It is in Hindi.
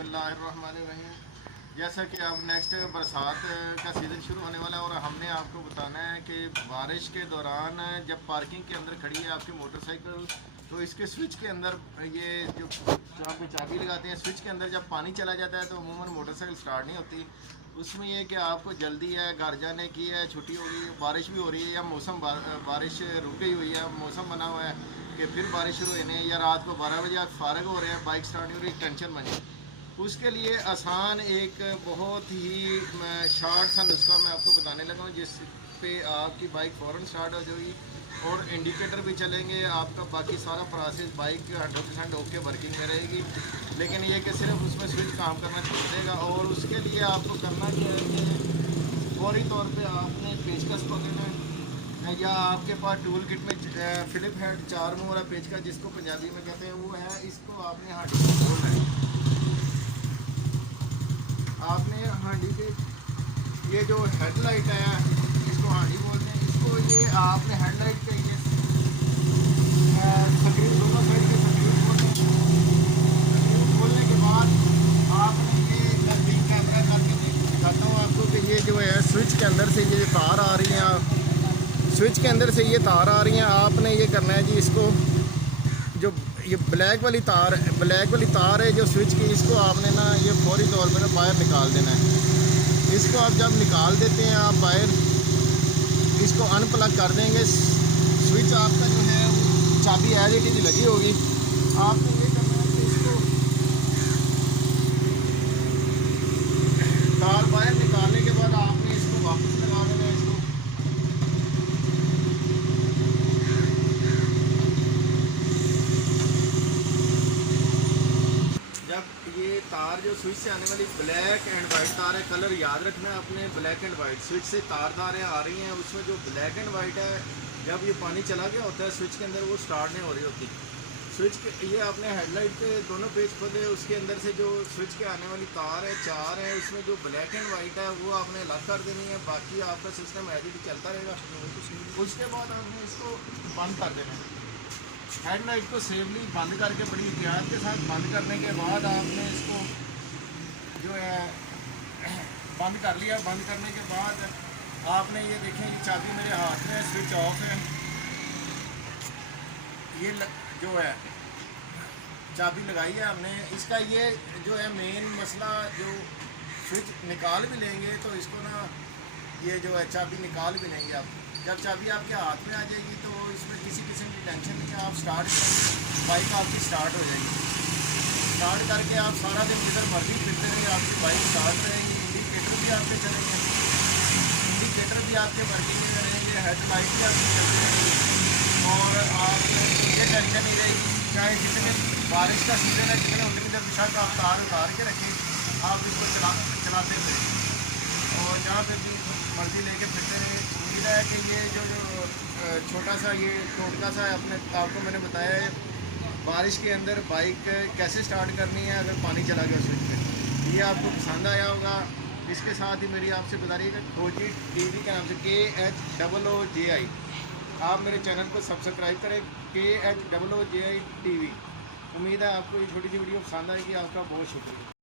बिस्मिल्लाहिर्रहमानिर्रहीम। जैसा कि अब नेक्स्ट बरसात का सीज़न शुरू होने वाला है और हमने आपको बताना है कि बारिश के दौरान जब पार्किंग के अंदर खड़ी है आपकी मोटरसाइकिल, तो इसके स्विच के अंदर ये जो जहाँ पे चाबी लगाते हैं, स्विच के अंदर जब पानी चला जाता है तो अमूमन मोटरसाइकिल स्टार्ट नहीं होती। उसमें यह कि आपको जल्दी है, घर जाने की है, छुट्टी होगी, बारिश भी हो रही है या मौसम बारिश रुक गई हुई है, मौसम बना हुआ है कि फिर बारिश शुरू होने या रात को 12 बजे आप फारग हो रहे हैं, बाइक स्टार्ट नहीं हो रही, टेंशन बनी। उसके लिए आसान एक बहुत ही शॉर्ट सा नुस्खा मैं आपको बताने लगा हूँ, जिस पे आपकी बाइक फ़ौरन स्टार्ट हो जाएगी और इंडिकेटर भी चलेंगे, आपका बाकी सारा प्रोसेस बाइक 100% ओके वर्किंग में रहेगी। लेकिन ये कि सिर्फ उसमें स्विच काम करना छोड़ देगा। और उसके लिए आपको करना क्या है कि फौरी तौर पे आपने पेचकस पकड़ना है या आपके पास टूल किट में फिलिप हेड 4 मुंह वाला पेचकस जिसको पंजाबी में कहते हैं वो है, इसको आपने हांडी में खोलना है। आपने हांडी के ये जो हेडलाइट है इसको हांडी बोलते हैं, इसको ये आपने हेडलाइट के ये स्क्रू दोनों साइड के स्क्रू खोलने, स्क्रू खोलने के बाद आपने ये नज़दीक कैमरा करके दिखाता हूँ आपको कि ये जो है स्विच के अंदर से ये तार आ रही हैं, स्विच के अंदर से ये तार आ रही हैं। आपने ये करना है जी, इसको जो ये ब्लैक वाली तार है जो स्विच की, इसको आपने ना ये फौरी तौर पर ना बाहर निकाल देना है। इसको आप जब निकाल देते हैं आप बाहर, इसको अनप्लग कर देंगे। स्विच आपका जो है वो चाबी एज इट इज लगी होगी। आपने ये करना है कि इसको तार बाहर निकालने के बाद आपने इसको वापस लगा देना है। इसको जब ये तार जो स्विच से आने वाली ब्लैक एंड वाइट तार है, कलर याद रखना है अपने, ब्लैक एंड वाइट स्विच से तारें आ रही हैं, उसमें जो ब्लैक एंड वाइट है जब ये पानी चला गया होता है स्विच के अंदर, वो स्टार्ट नहीं हो रही होती। स्विच के ये आपने हेडलाइट के दोनों पेज खोले, उसके अंदर से जो स्विच के आने वाली तार है 4 है, उसमें जो ब्लैक एंड वाइट है वो आपने अलग कर देनी है, बाकी आपका सिस्टम एज इट चलता रहेगा। उसके बाद आपने इसको बंद कर देना है। हेडलाइट को सेफली बंद करके बड़ी एहतियात के साथ बंद करने के बाद आपने इसको जो है बंद कर लिया। बंद करने के बाद आपने ये देखें, ये चाबी मेरे हाथ में है, स्विच ऑफ है। ये जो है चाबी लगाई है हमने, इसका ये जो है मेन मसला, जो स्विच निकाल भी लेंगे तो इसको ना ये जो है चाबी निकाल भी लेंगे आप, जब चाबी आपके हाथ में आ जाएगी तो इसमें किसी किस्म की टेंशन नहीं है। आप स्टार्ट करेंगे, बाइक आपकी स्टार्ट हो जाएगी। स्टार्ट करके आप सारा दिन जिधर मर्जी फिरते रहिए, आपकी बाइक स्टार्ट रहेगी। इंडिकेटर भी आपके चलेंगे, इंडिकेटर भी आपके वर्किंग में रहेंगे, हेडलाइट भी आपकी चलती रहेगी और आपको ये टेंशन नहीं रहेगी। चाहे जितने बारिश का सीज़न है, जितने उतनी देर बेशक आप तार उतार के रखें, आप इसको चलाते रहें और जहाँ पर भी मर्जी लेके फिरते रहे। उम्मीद है कि ये जो छोटा सा ये टोटका सा आपको मैंने बताया है बारिश के अंदर बाइक कैसे स्टार्ट करनी है अगर पानी चला गया स्विच पे, ये आपको पसंद आया होगा। इसके साथ ही मेरी आपसे बता रही है कि खोजी टीवी के नाम से KHOOJI, आप मेरे चैनल को सब्सक्राइब करें, KHOOJI TV। उम्मीद है आपको ये छोटी सी वीडियो पसंद आएगी। आपका बहुत शुक्रिया।